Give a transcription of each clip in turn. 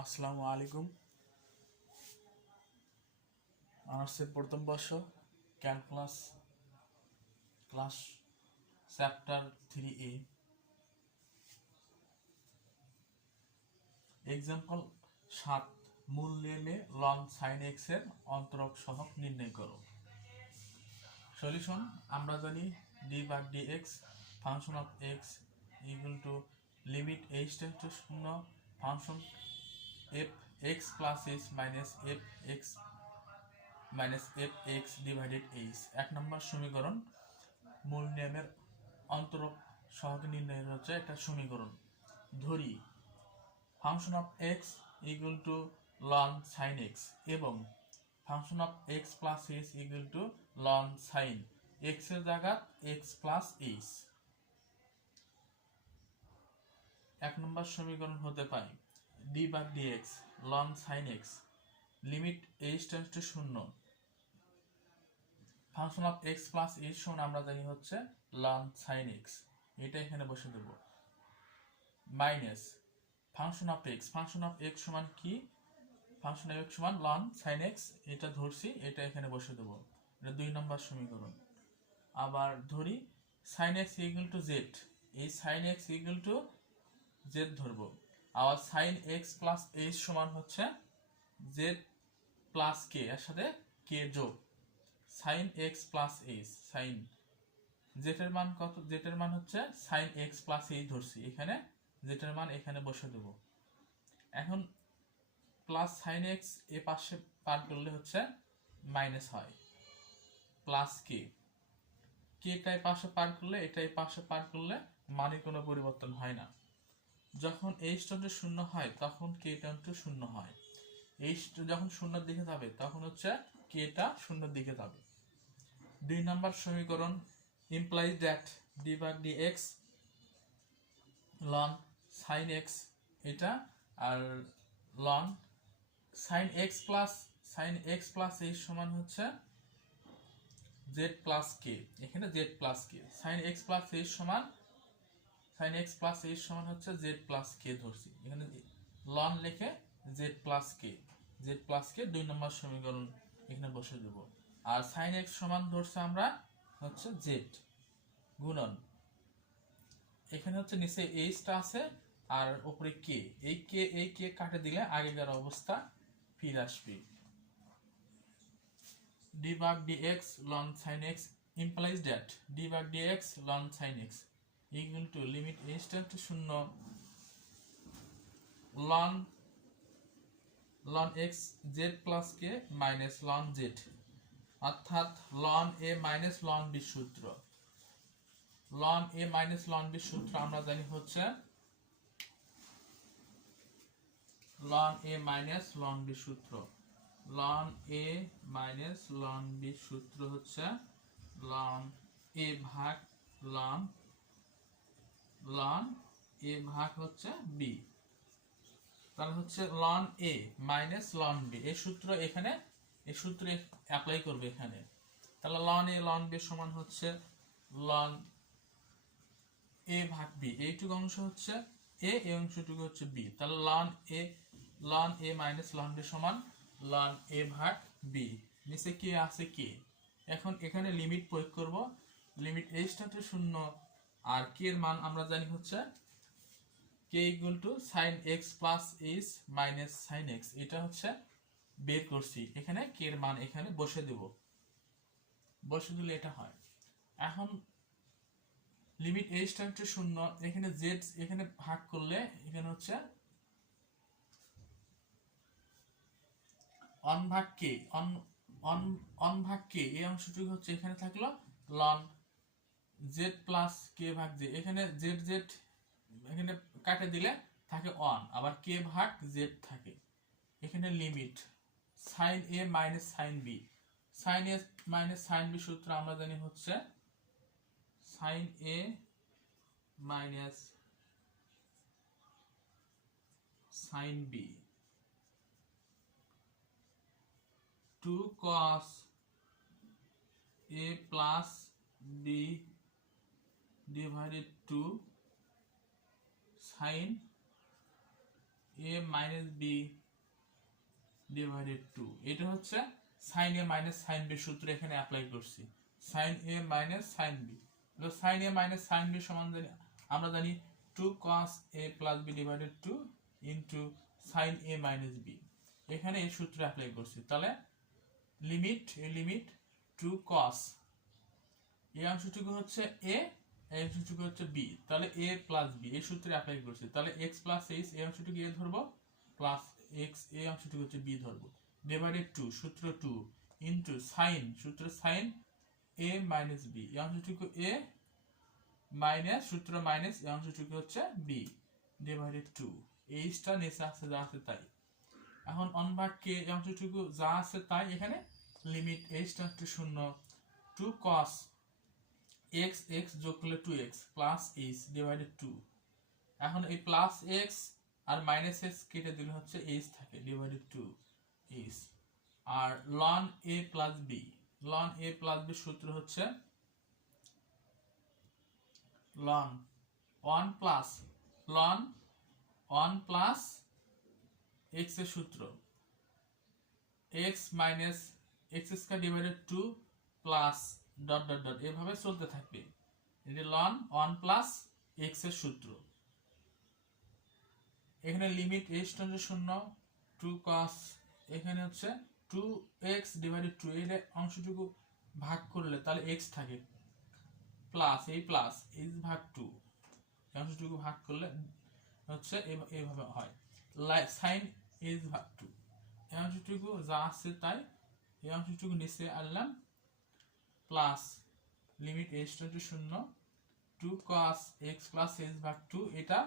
আসসালামু আলাইকুম। অনার্সের প্রথম বর্ষ ক্যালকুলাস ক্লাস চ্যাপ্টার থ্রি এ। এক্সাম্পল সাত, মূল নেমে লন সাইন এক্সের অন্তরক সহগ নির্ণয় করো। সলিউশন আমরা জানি D by D X function of X equal to limit H tends to শূন্য function F X plus H minus F X minus F X divided H এক নম্বর সমীকরণ মূল নিয়মের অন্তরক সহগ নির্ণয়ের হচ্ছে একটা সমীকরণ। ধরি function of x equal to ln sine x এবং function of x plus h equal to ln sine এক্সের জায়গা এক্স প্লাস এইচ এক নম্বর সমীকরণ হতে পারে। ডি বা dx ln sine x limit h tends to শূন্য। Function of x plus h সমান আমরা জানি হচ্ছে লন সাইন এক্স এটা এখানে বসে দেব। Minus function of X function of X সমান কি? ফাংশন অফ এক্স সমান লন সাইন এক্স এটা ধরছি, এটা এখানে বসে দেব। এটা দুই নম্বর সমীকরণ। আবার ধরি sine x equal to z এই sine x equal to z ধরবো। আবার সাইন এক্স প্লাস এইচ সমান হচ্ছে জেড প্লাস কে, এর সাথে কে যোগ। Sine x plus h sine. জেটের মান কত? জেটের মান হচ্ছে সাইন এক্স প্লাস এইচ ধরছি। এখানে জেটের মান এখানে বসে দেব। এখন প্লাস সাইন এক্স এ পাশে পার করলে হচ্ছে মাইনাস হয়। প্লাস কে। কেটাই পাশে পার করলে এটাই পাশে পার করলে মানের কোনো পরিবর্তন হয় না। যখন এইচ টু শূন্য হয়, তখন কে টু শূন্য হয়। এইচ যখন শূন্যের দিকে যাবে, তখন হচ্ছে কেটা শূন্যের দিকে যাবে। দুই নাম্বার সমীকরণ ইমপ্লাইজ দ্যাট ডি বা d x ln sine x এটা, আর ln sine x plus sine x plus h সমান হচ্ছে জেড প্লাস কে এখানে z plus k sine x plus h সমান সাইন এক্স প্লাস এইচ সমান হচ্ছে z plus k ধরছি। এখানে লন লিখে z plus k z plus k দুই নম্বর সমীকরণ এখানে বসে দেব। আর সাইন এক্স সমান ধরছে আমরা হচ্ছে জেড গুণন। এখানে হচ্ছে নিচে এইচটা আছে আর উপরে কে এই কে এই কে কাটে দিলে আগেকার অবস্থা ফিরে আসবে। d ভাগ dx ln sin x implies that d ভাগ dx ln sin x equal to limit h tends to শূন্য ln ln x z plus k minus ln z অর্থাৎ ln a minus ln b সূত্র ln a minus ln b সূত্র আমরা জানি হচ্ছে ln a minus ln b সূত্র ln a minus ln b সূত্র হচ্ছে ln a ভাগ ln ln a ভাগ হচ্ছে b তাহলে হচ্ছে ln a minus ln b এই সূত্র এখানে, এই সূত্রে অ্যাপ্লাই করবে এখানে। তাহলে ln a, ln b সমান হচ্ছে ln a ভাগ b এইটুকু অংশ হচ্ছে a, এই অংশটুকু হচ্ছে b তাহলে ln a ln a minus ln b সমান ln a ভাগ b নিচে কে আছে কে এখন এখানে লিমিট প্রয়োগ করব। লিমিট h টাতে শূন্য। আর k এর মান আমরা জানি হচ্ছে k equal to sin x plus h minus sin x এটা হচ্ছে বের করছি। এখানে k এর মান এখানে বসে দেব। বসে দিলে এটা হয়। এখন লিমিট h টাইম টু শূন্য। এখানে z, এখানে ভাগ করলে এখানে হচ্ছে অন ভাগ কে অন অন অন ভাগ কে এই অংশটুকু হচ্ছে এখানে থাকল লন জেড প্লাস কে ভাগ জে এখানে জেড জেড এখানে কাটে দিলে থাকে অন আবার কে ভাগ জেড থাকে। এখানে limit sine a minus sine b sine a minus sine b সূত্র আমরা জানি হচ্ছে sine a minus sine b 2 cos a plus b divided 2 sin a minus b divided two এটা হচ্ছে সাইন এ মাইনাস সাইন বি সূত্র এখানে apply করছি। Sine a minus sine b sine a minus sine b সমান জানি আমরা জানি two cos a plus b divided two into sine a minus b এখানে এই সূত্র অ্যাপ্লাই করছি। তাহলে লিমিট এই লিমিট টু কস এই অংশটুকু হচ্ছে এ এই অংশটুকু হচ্ছে বি তাহলে এ প্লাস বি এই সূত্রে অ্যাপ্লাই করছি। তাহলে এক্স প্লাস এইচ এই অংশটুকু এ ধরবো প্লাস এক্স এই অংশটুকু হচ্ছে বি ধরবো। ডিভাইডেড টু সূত্র টু ইন্টু সাইন সূত্র সাইন এ মাইনাস বি এই অংশটুকু এ মাইনাস সূত্র মাইনাস এই অংশটুকু হচ্ছে বি ডিভাইডেড টু এইচটা নিচে আছে, যা আছে তাই। এখন অনভাগ কে এই অংশটুকু যা আছে তাই, এখানে লিমিট এইচটা একটু শূন্য। টু কস এক্স এক্স যোগ করলে টু এক্স ডিভাইডেড টু এখন এই প্লাস এক্স আর মাইনাস এক্স কেটে দিলে হচ্ছে এইচ থাকে divided two h R ln a plus b ln a plus b সূত্র হচ্ছে ln one plus ln one plus এক্সের সূত্র। X minus x square divided two plus dot dot dot এভাবে চলতে থাকবে। এটি লন ওয়ান প্লাস এক্সের সূত্র। এখানে লিমিট এইচ টেন্ডে শূন্য টু কস এখানে হচ্ছে টু এক্স ডিভাইডেড টু এর অংশটুকু ভাগ করলে তাহলে এক্স থাকে। প্লাস এই প্লাস এইচ ভাগ টু অংশটুকু ভাগ করলে হচ্ছে এইভাবে হয়। সাইন এইচ ভাগ টু এই অংশটুকু যা আছে তাই, এই অংশটুকু নিচে আনলাম প্লাস লিমিট এইচ টু শূন্য two cos x plus h ভাগ টু এটা,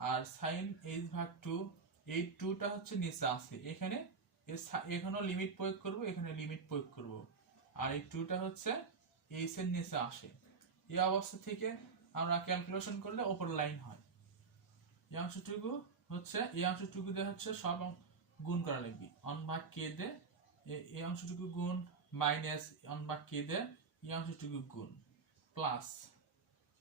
আর সাইন এইচ ভাগ টু এই টুটা হচ্ছে নিচে আছে। এখানে এখানেও লিমিট প্রয়োগ করব, এখানে লিমিট প্রয়োগ করব। আর এই টুটা হচ্ছে এইচ এর নিচে আসে। এই অবস্থা থেকে আমরা ক্যালকুলেশন করলে ওপর লাইন হয়। এই অংশটুকু হচ্ছে, এই অংশটুকু দিয়ে হচ্ছে সব গুণ করা লাগবে। অন ভাগ কে দে এই অংশটুকু গুণ মাইনাস অন ভাগ কে দে এই অংশটুকু গুণ প্লাস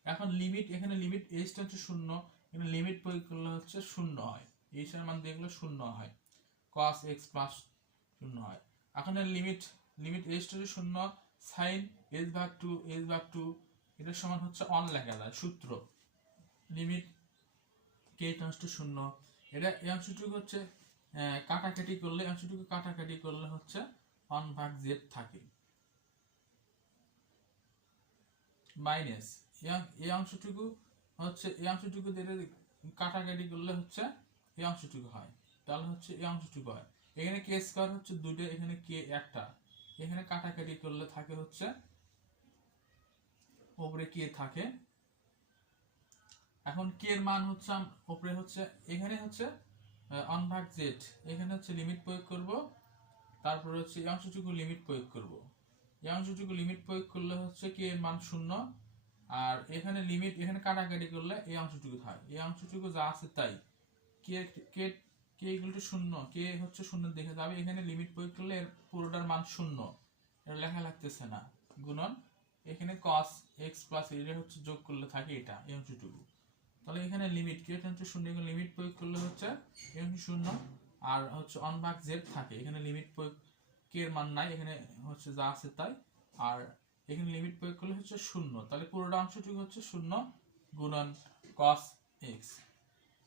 এখন লিমিট এখানে লিমিট এইচটা হচ্ছে শূন্য, এখানে লিমিট প্রয়োগ করলে হচ্ছে শূন্য হয়। এইচ এর মান দেখলে শূন্য হয়। cos x প্লাস শূন্য হয়। এখন লিমিট লিমিট এইচটা হচ্ছে শূন্য সাইন এইচ ভাগ টু এইচ ভাগ টু এটার সমান হচ্ছে অন লেখা যায়, সূত্র। লিমিট কে টার্মস টু শূন্য। এটা এই অংশটুকু হচ্ছে কাটাকাটি করলে অংশটুকু কাটাকাটি করলে হচ্ছে অন ভাগ জেড থাকে। মাইনাস। এই অংশটুকু হচ্ছে এই অংশটুকু দিয়ে কাটাকাটি করলে হচ্ছে এই অংশটুকু হয়। তাহলে হচ্ছে এই অংশটুকু হয়। এখানে কে স্কোয়ার হচ্ছে দুটো এখানে কে একটা। এখানে কাটাকাটি করলে থাকে হচ্ছে উপরে কে থাকে। এখন কে মান হচ্ছে উপরে হচ্ছে এখানে হচ্ছে অন ভাগ জেড এখানে হচ্ছে লিমিট প্রয়োগ করব। তারপরে হচ্ছে এই অংশটুকু লিমিট প্রয়োগ করব। অংশটুকু লিমিট প্রয়োগ করলে হচ্ছে কে এর মান শূন্য। আর এখানে লিমিট, এখানে কাটাকাটি করলে এই অংশটুকু থাকে এই অংশটুকু যা আছে তাই। কে কে কে ইকুয়াল টু শূন্য কে হচ্ছে শূন্য দেখে যাবে। এখানে লিমিট প্রয়োগ করলে এর পুরোটার মান শূন্য। এটা লেখা লাগতেছে না। গুণন, এখানে cos x প্লাস এটা হচ্ছে যোগ করলে থাকে এটা, এই অংশটুকু। তাহলে এখানে লিমিট কে হচ্ছে শূন্য লিমিট প্রয়োগ করলে হচ্ছে এই অংশ শূন্য। আর হচ্ছে অন ভাগ জেড থাকে, এখানে লিমিট প্রয়োগ কে এর মান নাই, এখানে হচ্ছে যা আছে তাই। আর এখানে লিমিট প্রয়োগ করলে হচ্ছে শূন্য। তাহলে পুরোটা অংশটুকু হচ্ছে শূন্য গুণন cos x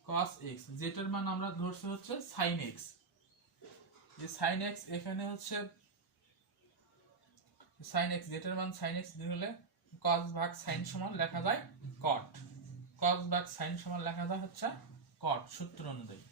cos x, যেটার মান আমরা ধরছি হচ্ছে sin x যে sin x এখানে হচ্ছে, sin x, যেটার মান sin x দিলে cos ভাগ sin সমান লেখা যায় cot cos ভাগ sin সমান লেখা যায় হচ্ছে cot, সূত্র অনুযায়ী।